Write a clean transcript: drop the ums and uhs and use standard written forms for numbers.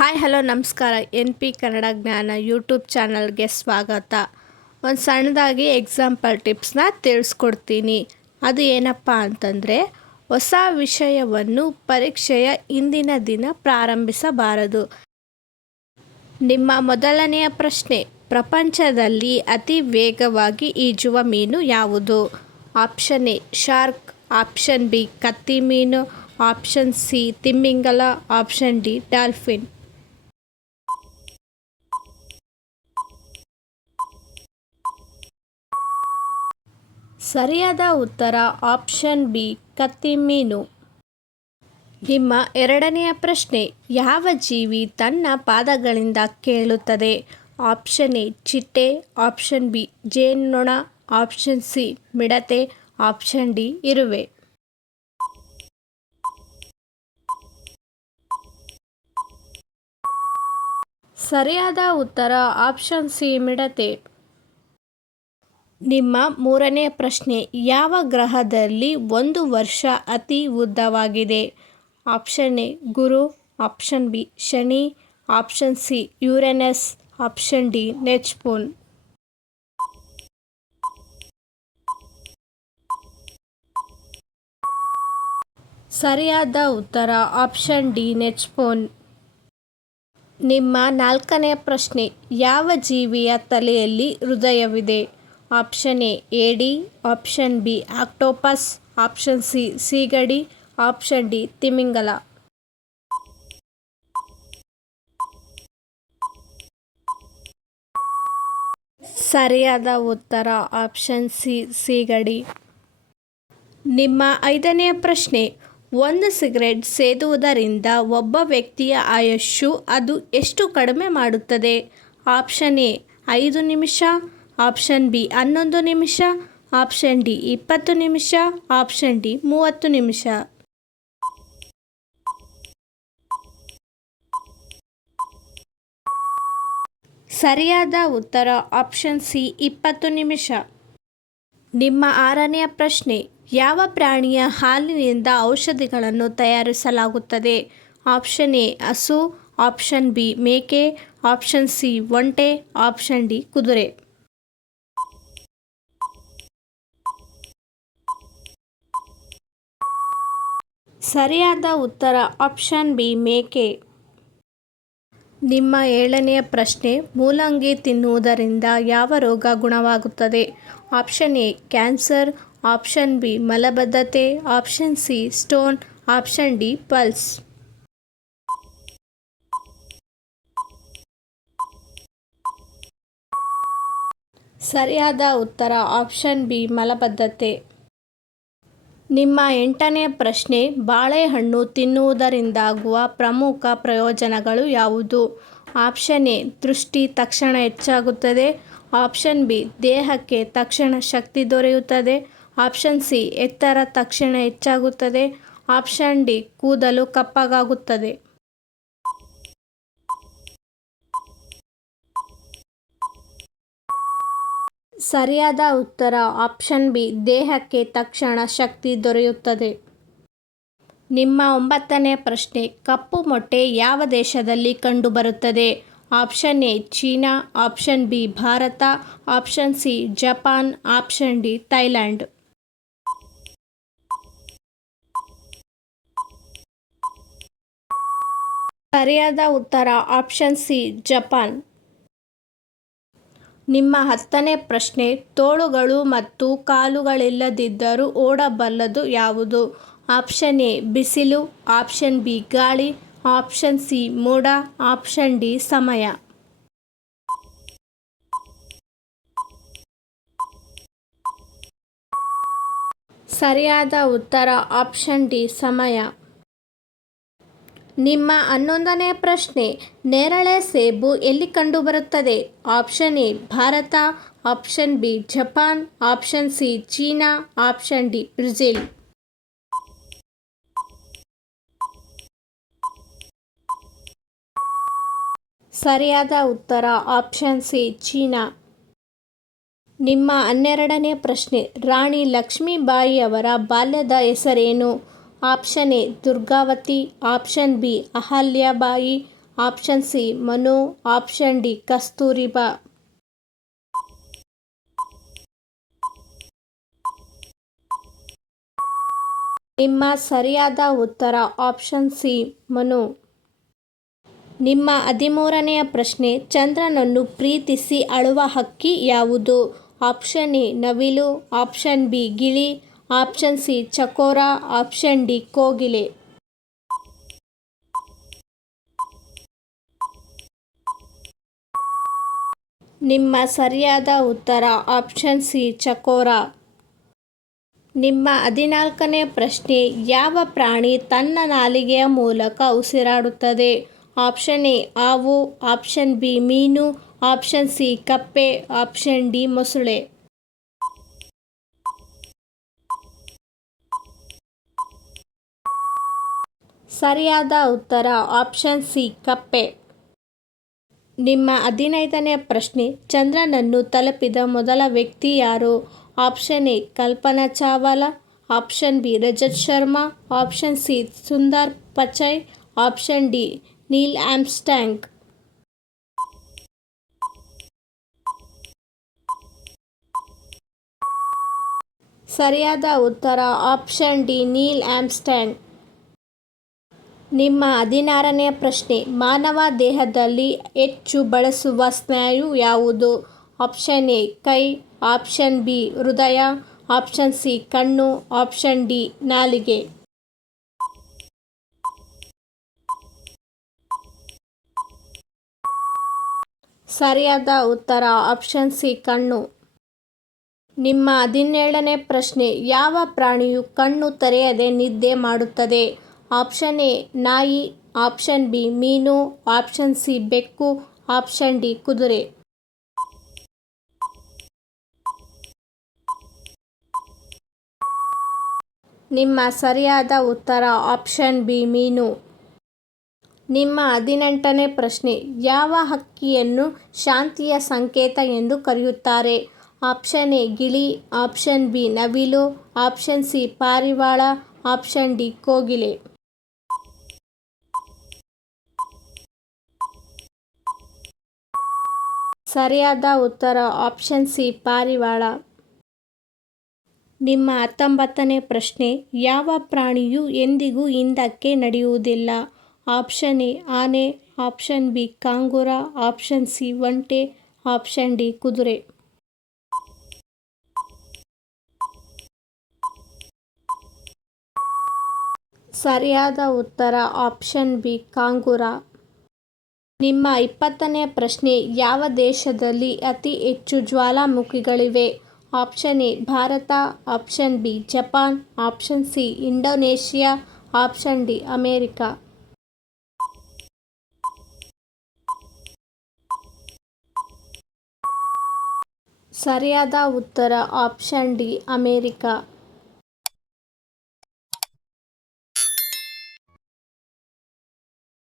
Hi hello ನಮಸ್ಕಾರ. NP Kannada ಜ್ಞಾನ YouTube ಚಾನಲ್ಗೆ ಸ್ವಾಗತ. ಒಂದು ಸಣ್ಣದಾಗಿ ಎಕ್ಸಾಂಪಲ್ ಟಿಪ್ಸ್ನ ತಿಳಿಸ್ಕೊಡ್ತೀನಿ. ಅದು ಏನಪ್ಪ ಅಂತಂದರೆ, ಹೊಸ ವಿಷಯವನ್ನು ಪರೀಕ್ಷೆಯ ಹಿಂದಿನ ದಿನ ಪ್ರಾರಂಭಿಸಬಾರದು. ನಿಮ್ಮ ಮೊದಲನೆಯ ಪ್ರಶ್ನೆ: ಪ್ರಪಂಚದಲ್ಲಿ ಅತಿ ವೇಗವಾಗಿ ಈಜುವ ಮೀನು ಯಾವುದು? Option A shark, option B ಕತ್ತಿ ಮೀನು, ಆಪ್ಷನ್ ಸಿ ತಿಮಿಂಗಲ, ಆಪ್ಷನ್ ಡಿ ಡಾಲ್ಫಿನ್. ಸರಿಯಾದ ಉತ್ತರ ಆಪ್ಷನ್ ಬಿ ಕತ್ತಿ ಮೀನು. ನಿಮ್ಮ ಎರಡನೆಯ ಪ್ರಶ್ನೆ: ಯಾವ ಜೀವಿ ತನ್ನ ಪಾದಗಳಿಂದ ಕೇಳುತ್ತದೆ? ಆಪ್ಷನ್ ಎ ಚಿಟ್ಟೆ, ಆಪ್ಷನ್ ಬಿ ಜೇನ್ನೊಣ, ಆಪ್ಷನ್ ಸಿ ಮಿಡತೆ, ಆಪ್ಷನ್ ಡಿ ಇರುವೆ. ಸರಿಯಾದ ಉತ್ತರ ಆಪ್ಷನ್ ಸಿ ಮಿಡತೆ. ನಿಮ್ಮ ಮೂರನೇ ಪ್ರಶ್ನೆ: ಯಾವ ಗ್ರಹದಲ್ಲಿ ಒಂದು ವರ್ಷ ಅತಿ ಉದ್ದವಾಗಿದೆ? Option A Guru, option B Shani, option C Uranus, option D Neptune. ಸರಿಯಾದ ಉತ್ತರ ಆಪ್ಷನ್ ಡಿ ನೆಪ್ಚೂನ್. ನಿಮ್ಮ ನಾಲ್ಕನೇ ಪ್ರಶ್ನೆ: ಯಾವ ಜೀವಿಯ ತಲೆಯಲ್ಲಿ ಹೃದಯವಿದೆ? ಆಪ್ಷನ್ ಎ ಏಡಿ, option B octopus, option C ಸೀಗಡಿ, ಆಪ್ಷನ್ ಡಿ ತಿಮಿಂಗಲ. ಸರಿಯಾದ ಉತ್ತರ ಆಪ್ಷನ್ ಸಿ ಸೀಗಡಿ. ನಿಮ್ಮ ಐದನೆಯ ಪ್ರಶ್ನೆ: ಒಂದು ಸಿಗರೆಟ್ ಸೇದುವುದರಿಂದ ಒಬ್ಬ ವ್ಯಕ್ತಿಯ ಆಯುಷ್ಯು ಅದು ಎಷ್ಟು ಕಡಿಮೆ ಮಾಡುತ್ತದೆ? ಆಪ್ಷನ್ ಎ 5 ನಿಮಿಷ, ಆಪ್ಷನ್ ಬಿ 11 ನಿಮಿಷ, ಆಪ್ಷನ್ ಡಿ 20 ನಿಮಿಷ, ಆಪ್ಷನ್ ಡಿ 30 ನಿಮಿಷ. ಸರಿಯಾದ ಉತ್ತರ ಆಪ್ಷನ್ ಸಿ 20 ನಿಮಿಷ. ನಿಮ್ಮ ಆರನೆಯ ಪ್ರಶ್ನೆ: ಯಾವ ಪ್ರಾಣಿಯ ಹಾಲಿನಿಂದ ಔಷಧಿಗಳನ್ನು ತಯಾರಿಸಲಾಗುತ್ತದೆ? ಆಪ್ಷನ್ ಎ ಹಸು, ಆಪ್ಷನ್ ಬಿ ಮೇಕೆ, ಆಪ್ಷನ್ ಸಿ ಒಂಟೆ, ಆಪ್ಷನ್ ಡಿ ಕುದುರೆ. ಸರಿಯಾದ ಉತ್ತರ ಆಪ್ಷನ್ ಬಿ ಮೇಕೆ. ನಿಮ್ಮ ಏಳನೆಯ ಪ್ರಶ್ನೆ: ಮೂಲಂಗಿ ತಿನ್ನುವುದರಿಂದ ಯಾವ ರೋಗ ಗುಣವಾಗುತ್ತದೆ? Option A cancer, option B ಮಲಬದ್ಧತೆ, option C stone, option D pulse. ಸರಿಯಾದ ಉತ್ತರ ಆಪ್ಷನ್ ಬಿ ಮಲಬದ್ಧತೆ. ನಿಮ್ಮ ಎಂಟನೆಯ ಪ್ರಶ್ನೆ: ಬಾಳೆಹಣ್ಣು ತಿನ್ನುವುದರಿಂದಾಗುವ ಪ್ರಮುಖ ಪ್ರಯೋಜನಗಳು ಯಾವುದು? ಆಪ್ಷನ್ ಎ ದೃಷ್ಟಿ ತಕ್ಷಣ ಹೆಚ್ಚಾಗುತ್ತದೆ, ಆಪ್ಷನ್ ಬಿ ದೇಹಕ್ಕೆ ತಕ್ಷಣ ಶಕ್ತಿ ದೊರೆಯುತ್ತದೆ, ಆಪ್ಷನ್ ಸಿ ಎತ್ತರ ತಕ್ಷಣ ಹೆಚ್ಚಾಗುತ್ತದೆ, ಆಪ್ಷನ್ ಡಿ ಕೂದಲು ಕಪ್ಪಗಾಗುತ್ತದೆ. ಸರಿಯಾದ ಉತ್ತರ ಆಪ್ಷನ್ ಬಿ ದೇಹಕ್ಕೆ ತಕ್ಷಣ ಶಕ್ತಿ ದೊರೆಯುತ್ತದೆ. ನಿಮ್ಮ ಒಂಬತ್ತನೇ ಪ್ರಶ್ನೆ: ಕಪ್ಪು ಮೊಟ್ಟೆ ಯಾವ ದೇಶದಲ್ಲಿ ಕಂಡುಬರುತ್ತದೆ? Option A China, option B Bharat, option C Japan, option D Thailand. ಸರಿಯಾದ ಉತ್ತರ ಆಪ್ಷನ್ ಸಿ ಜಪಾನ್. ನಿಮ್ಮ ಹತ್ತನೇ ಪ್ರಶ್ನೆ: ತೋಳುಗಳು ಮತ್ತು ಕಾಲುಗಳಿಲ್ಲದಿದ್ದರೂ ಓಡಬಲ್ಲದು ಯಾವುದು? ಆಪ್ಷನ್ ಎ ಬಿಸಿಲು, ಆಪ್ಷನ್ ಬಿ ಗಾಳಿ, ಆಪ್ಷನ್ ಸಿ ಮೋಡ, ಆಪ್ಷನ್ ಡಿ ಸಮಯ. ಸರಿಯಾದ ಉತ್ತರ ಆಪ್ಷನ್ ಡಿ ಸಮಯ. ನಿಮ್ಮ 11ನೇ ಪ್ರಶ್ನೆ: ನೇರಳೆ ಸೇಬು ಎಲ್ಲಿ ಕಂಡುಬರುತ್ತದೆ? Option A Bharat, option B Japan, option C China, option D Brazil. ಸರಿಯಾದ ಉತ್ತರ ಆಪ್ಷನ್ ಸಿ ಚೀನಾ. ನಿಮ್ಮ 12ನೇ ಪ್ರಶ್ನೆ: ರಾಣಿ ಲಕ್ಷ್ಮೀಬಾಯಿಯವರ ಬಾಲ್ಯದ ಹೆಸರೇನು? Option A Durgavati, option B Ahilyabai, option C Manu, option D Kasturba. ನಿಮ್ಮ ಸರಿಯಾದ ಉತ್ತರ ಆಪ್ಷನ್ ಸಿ ಮನು. ನಿಮ್ಮ 13ನೆಯ ಪ್ರಶ್ನೆ, ಚಂದ್ರನನ್ನು ಪ್ರೀತಿಸಿ ಅಳುವ ಹಕ್ಕಿ ಯಾವುದು? ಆಪ್ಷನ್ ಎ ನವಿಲು, ಆಪ್ಷನ್ ಬಿ ಗಿಳಿ, ಆಪ್ಷನ್ ಸಿ ಚಕೋರ, ಆಪ್ಷನ್ ಡಿ ಕೋಗಿಲೆ. ನಿಮ್ಮ ಸರಿಯಾದ ಉತ್ತರ ಆಪ್ಷನ್ ಸಿ ಚಕೋರ. ನಿಮ್ಮ 14ನೇ ಪ್ರಶ್ನೆ, ಯಾವ ಪ್ರಾಣಿ ತನ್ನ ನಾಲಿಗೆಯ ಮೂಲಕ ಉಸಿರಾಡುತ್ತದೆ? ಆಪ್ಷನ್ ಎ ಹಾವು, ಆಪ್ಷನ್ ಬಿ ಮೀನು, ಆಪ್ಷನ್ ಸಿ ಕಪ್ಪೆ, ಆಪ್ಷನ್ ಡಿ ಮೊಸಳೆ. ಸರಿಯಾದ ಉತ್ತರ ಆಪ್ಷನ್ ಸಿ ಕಪ್ಪೆ. ನಿಮ್ಮ 15ನೇ ಪ್ರಶ್ನೆ, ಚಂದ್ರನನ್ನು ತಲುಪಿದ ಮೊದಲ ವ್ಯಕ್ತಿ ಯಾರು? Option A Kalpana Chawla, option B Rajat Sharma, option C Sundar Pichai, option D Neil Armstrong. ಸರಿಯಾದ ಉತ್ತರ ಆಪ್ಷನ್ ಡಿ ನೀಲ್ ಆರ್ಮ್ಸ್ಟ್ರಾಂಗ್. ನಿಮ್ಮ 16ನೇ ಪ್ರಶ್ನೆ, ಮಾನವ ದೇಹದಲ್ಲಿ ಹೆಚ್ಚು ಬಳಸುವ ಸ್ನಾಯು ಯಾವುದು? ಆಪ್ಷನ್ ಎ ಕೈ, ಆಪ್ಷನ್ ಬಿ ಹೃದಯ, ಆಪ್ಷನ್ ಸಿ ಕಣ್ಣು, ಆಪ್ಷನ್ ಡಿ ನಾಲಿಗೆ. ಸರಿಯಾದ ಉತ್ತರ ಆಪ್ಷನ್ ಸಿ ಕಣ್ಣು. ನಿಮ್ಮ 17ನೇ ಪ್ರಶ್ನೆ, ಯಾವ ಪ್ರಾಣಿಯು ಕಣ್ಣು ತೆರೆಯದೆ ನಿದ್ದೆ ಮಾಡುತ್ತದೆ? ಆಪ್ಷನ್ ಎ ನಾಯಿ, ಆಪ್ಷನ್ ಬಿ ಮೀನು, ಆಪ್ಷನ್ ಸಿ ಬೆಕ್ಕು, ಆಪ್ಷನ್ ಡಿ ಕುದುರೆ. ನಿಮ್ಮ ಸರಿಯಾದ ಉತ್ತರ ಆಪ್ಷನ್ ಬಿ ಮೀನು. ನಿಮ್ಮ 18ನೇ ಪ್ರಶ್ನೆ, ಯಾವ ಹಕ್ಕಿಯನ್ನು ಶಾಂತಿಯ ಸಂಕೇತ ಎಂದು ಕರೆಯುತ್ತಾರೆ? ಆಪ್ಷನ್ ಎ ಗಿಳಿ, ಆಪ್ಷನ್ ಬಿ ನವಿಲು, ಆಪ್ಷನ್ ಸಿ ಪಾರಿವಾಳ, ಆಪ್ಷನ್ ಡಿ ಕೋಗಿಲೆ. ಸರಿಯಾದ ಉತ್ತರ ಆಪ್ಷನ್ ಸಿ ಪಾರಿವಾಳ. ನಿಮ್ಮ 19ನೇ ಪ್ರಶ್ನೆ, ಯಾವ ಪ್ರಾಣಿಯು ಎಂದಿಗೂ ಹಿಂದಕ್ಕೆ ನಡೆಯುವುದಿಲ್ಲ? ಆಪ್ಷನ್ ಎ ಆನೆ, ಆಪ್ಷನ್ ಬಿ ಕಾಂಗೂರ, ಆಪ್ಷನ್ ಸಿ ಒಂಟೆ, ಆಪ್ಷನ್ ಡಿ ಕುದುರೆ. ಸರಿಯಾದ ಉತ್ತರ ಆಪ್ಷನ್ ಬಿ ಕಾಂಗೂರ. ನಿಮ್ಮ 20ನೇ ಪ್ರಶ್ನೆ, ಯಾವ ದೇಶದಲ್ಲಿ ಅತಿ ಹೆಚ್ಚು ಜ್ವಾಲಾಮುಖಿಗಳಿವೆ? Option A Bharat, option B Japan, option C Indonesia, option D America. ಸರಿಯಾದ ಉತ್ತರ ಆಪ್ಷನ್ ಡಿ ಅಮೇರಿಕ.